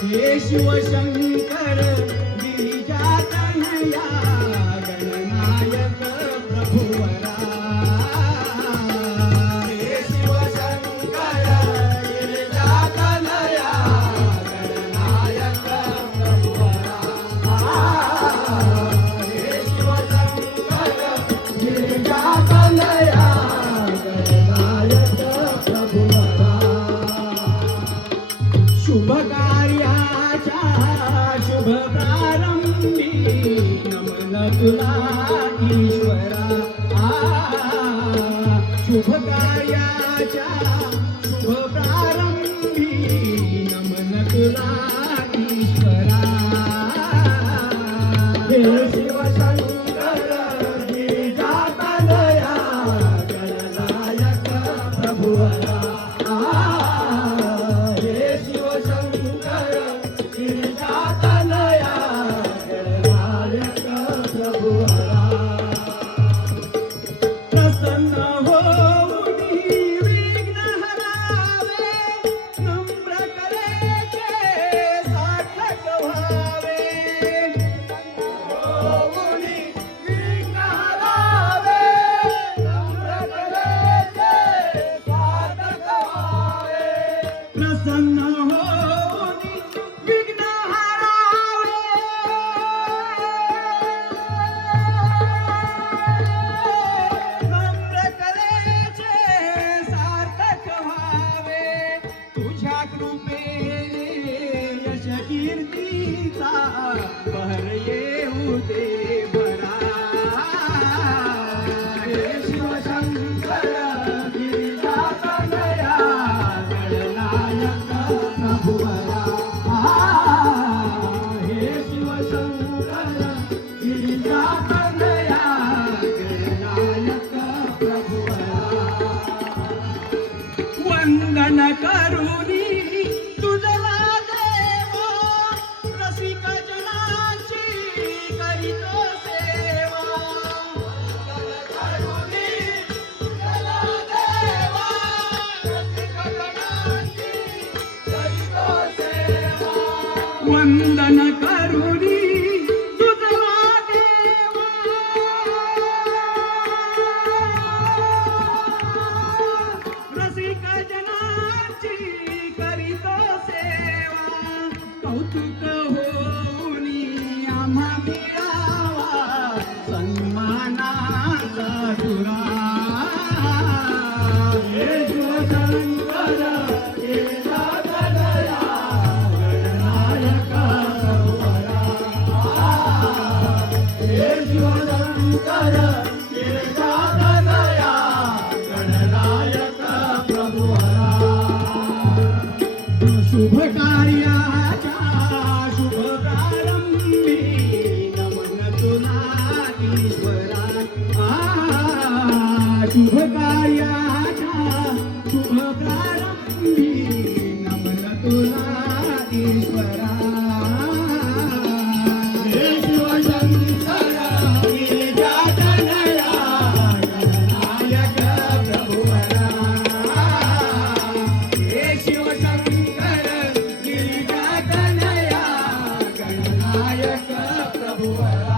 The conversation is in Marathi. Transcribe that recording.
हे शिवशंकर गिरिजातनया गणनायक प्रभुवरा. हे शिवशंकर गिरिजातनया गणनायक प्रभुवरा. हे शिवशंकर गिरिजातनया गणनायक प्रभुवरा. शुभ कार्याच्या शुभ प्रारंभी नमन तुला ईश्वरा. शुभ कार्याच्या शुभ प्रारंभी नमन तुला ईश्वरा. हे शिवशंकर गिरिजातनया गणनायक प्रभुवरा. प्रसन्न होऊनी विघ्न हरावे, नम्र कलेचे सार्थक व्हावे. होऊनी विघ्न हरावे, नम्र कलेचे सार्थक व्हावे. प्रसन्न होऊनी विघ्न हरावे, तुझ्या कृपेने यश कीर्तीचा बहर येऊ दे भरा. हे शिवशंकर गिरिजातनया गणनायक प्रभुवरा. हे शिवशंकर गिरिजातनया गणनायक प्रभुवरा. वंदन करुणी तुझला देवा, रसिक जनाची करीतो सेवा. वंदन करुणी तुझला देवा, रसिक जनाची करीतो सेवा. वंदन करुणी तुझला देवा, रसिक जनाची करीतो सेवा. कौतुक होऊनी आम्हा मिळावा सन्मानाचा तुरा. हे शिवशंकर गिरिजातनया गणनायक प्रभुवरा. हे शिवशंकर गिरिजातनया गणनायक प्रभुवरा. शुभ कार्याच्या शुभ प्रारंभी नमन तुला ईश्वरा. शुभ कार्याच्या शुभ प्रारंभी नमन तुला ईश्वरा. हे शिवशंकर गिरिजातनया गणनायक प्रभुवरा. हे शिवशंकर गिरिजातनया गणनायक प्रभुवरा.